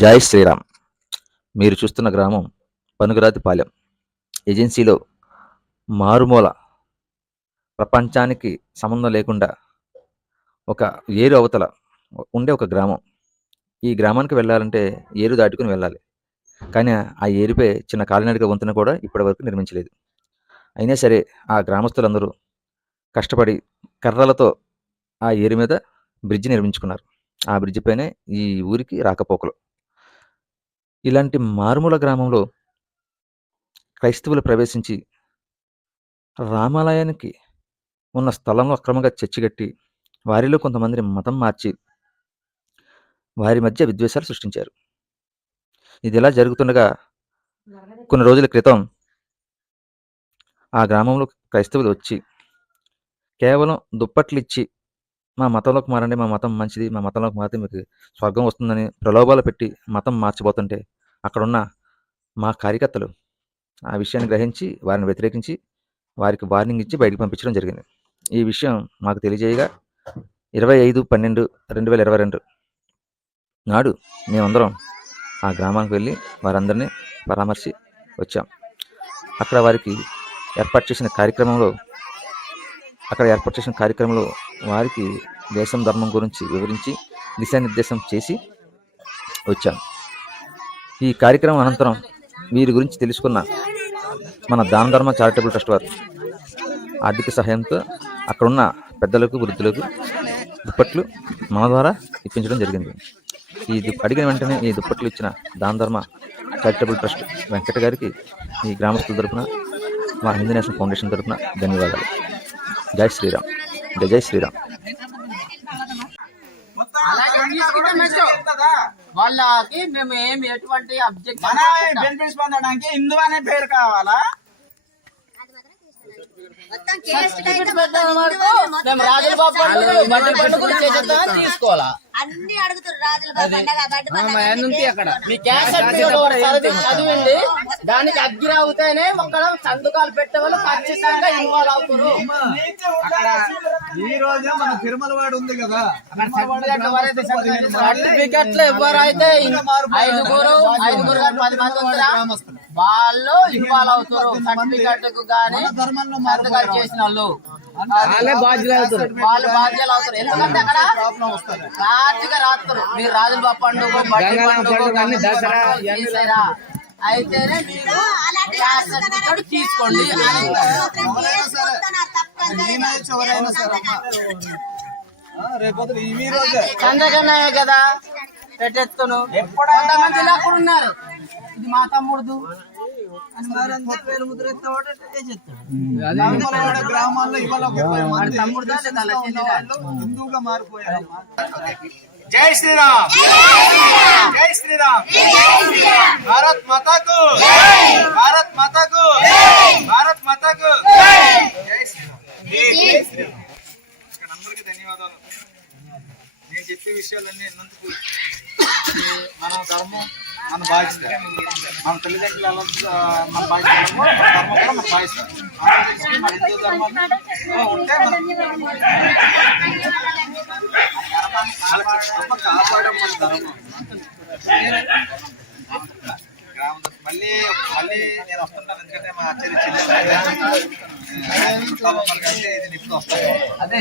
జై శ్రీరామ్. మీరు చూస్తున్న గ్రామం పనుగురాతిపాలెం ఏజెన్సీలో మారుమూల ప్రపంచానికి సంబంధం లేకుండా ఒక ఏరు అవతల ఉండే ఒక గ్రామం. ఈ గ్రామానికి వెళ్ళాలంటే ఏరు దాటుకుని వెళ్ళాలి. కానీ ఆ ఏరుపై చిన్న కాలినడిగా వంతున కూడా ఇప్పటివరకు నిర్మించలేదు. అయినా సరే ఆ గ్రామస్తులందరూ కష్టపడి కర్రలతో ఆ ఏరు మీద బ్రిడ్జి నిర్మించుకున్నారు. ఆ బ్రిడ్జి పైనే ఈ ఊరికి రాకపోకలు. ఇలాంటి మారుమూల గ్రామంలో క్రైస్తవులు ప్రవేశించి రామాలయానికి ఉన్న స్థలంలో అక్రమంగా చర్చిగట్టి వారిలో కొంతమందిని మతం మార్చి వారి మధ్య విద్వేషాలు సృష్టించారు. ఇది ఇలా జరుగుతుండగా కొన్ని రోజుల క్రితం ఆ గ్రామంలో క్రైస్తవులు వచ్చి కేవలం దుప్పట్లు ఇచ్చి మా మతంలోకి మారండి మా మతం మంచిది మా మతంలోకి మారితే మీకు స్వర్గం వస్తుందని ప్రలోభాలు పెట్టి మతం మార్చిపోతుంటే అక్కడున్న మా కార్యకర్తలు ఆ విషయాన్ని గ్రహించి వారిని వ్యతిరేకించి వారికి వార్నింగ్ ఇచ్చి బయటకు పంపించడం జరిగింది. ఈ విషయం మాకు తెలియజేయగా ఇరవై ఐదు పన్నెండు రెండు వేల ఇరవై రెండు నాడు మేమందరం ఆ గ్రామానికి వెళ్ళి వారందరినీ పరామర్శి వచ్చాం. అక్కడ వారికి ఏర్పాటు చేసిన కార్యక్రమంలో అక్కడ ఏర్పాటు చేసిన కార్యక్రమంలో వారికి దేశం ధర్మం గురించి వివరించి దిశానిర్దేశం చేసి వచ్చాం. ఈ కార్యక్రమం అనంతరం వీరి గురించి తెలుసుకున్న మన దాన ధర్మ చారిటబుల్ ట్రస్ట్ వారు ఆర్థిక సహాయంతో అక్కడున్న పెద్దలకు వృద్ధులకు దుప్పట్లు మన ద్వారా ఇప్పించడం జరిగింది. ఈ అడిగిన వెంటనే ఈ దుప్పట్లు ఇచ్చిన దాన ధర్మ చారిటబుల్ ట్రస్ట్ వెంకట గారికి ఈ గ్రామస్తుల తరపున మా హిందూ నేషనల్ ఫౌండేషన్ తరపున ధన్యవాదాలు. జై శ్రీరామ్. జై జై శ్రీరామ్. వాళ్ళకి మేము ఏం ఎటువంటి అబ్జెక్ట్ బెనిఫిట్స్ పొందడానికి హిందూ అనే పేరు కావాలా? మేము రాజుల బాబు పండుగ, బండి పండుగ కూడా చేసేద్దామని తీసుకోవాలా అన్ని అడుగుతారు రాజుల పండగ బడ్డ పండగ మీ క్యాష్ సర్టిఫికేట్ ఒకటి చదివి- చదివింది. దానికి అగ్గి రావుతేనే ఒక సంతకాలు పెట్టే వాళ్ళు ఖచ్చితంగా ఇన్వాల్వ్ అవుతారు ఈ రోజే మన తిరుమల వాడు ఉంది కదా. సర్టిఫికెట్లు ఎవరైతే ఐదుగురు ఐదుగురు కానీ పది మంది ఉంటారా వాళ్ళు ఇన్వాల్వ్ అవుతారు. సర్టిఫికెట్కు గానీ సంతకాలు చేసిన వాళ్ళు. వాళ్ళే బాధ్యులు అవుతారు. వాళ్ళు బాధ్యులు అవుతారు. ఎందుకంటే అక్కడ కార్తీక రాత్రులు మీరు రాజుల పండుగ పండుగ దసరా అయితేనే మీరు సర్టిఫికెట్ తీసుకోండి. చంద్రకన్నయ్య కదా. పెట్టెత్తును. కొంతమంది ఇలా కూడా ఉన్నారు. ఇది మా తమ్ముడు గ్రామాల్లో ఇవాళ తమ్ముడు హిందూగా మారిపోయారు. జై శ్రీరామ్. జై శ్రీరామ్. భారత్ మాతాకు. భారత్ మాతాకు. భారత్ మాతాకు. జై శ్రీరామ్. జై శ్రీరామ్. ఇక్కడ అందరికీ ధన్యవాదాలు. నేను చెప్పే విషయాలన్నీ ఎన్నందుకు ఈ మన ధర్మం మన బాధ్యత మన తల్లిదండ్రులు ఎలా మన బాధ్యత మన ధర్మం కూడా మన బాధ్యత మన హిందూ ధర్మం ఉంటే మనం కాపాడడం మన ధర్మం. మళ్ళీ మళ్ళీ నేను వస్తుంటాను ఎందుకంటే మా ఆచార్య చెల్లెలు. అదే.